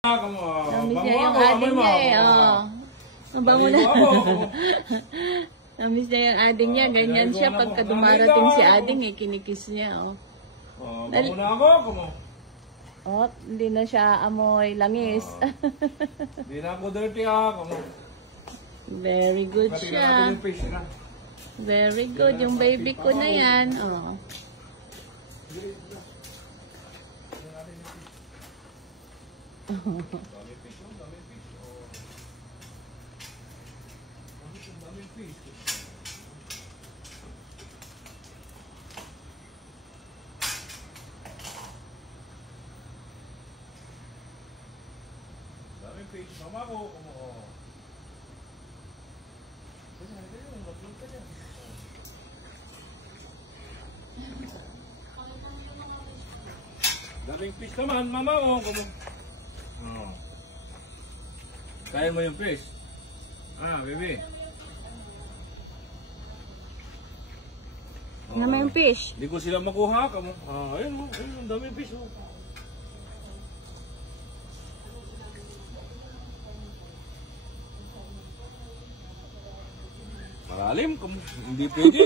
Namiss niya yung ading niya eh. Oh. Nabango na. Namiss niya yung ading niya. Ganyan siya pagka dumarating si ading eh. Kinikis niya. Oh. Bango na ako. Oh, hindi na siya amoy langis. Hindi na ako dirty ako. Very good siya. Very good. Yung baby ko na yan. Oh. Daming fish. Mama ko. Daming fish naman, mama ko. Kaya mo yung fish. Baby. Naman yung fish. Hindi ko sila makuha. Ayun mo. Ayun, daming fish. Malalim. Hindi pwede.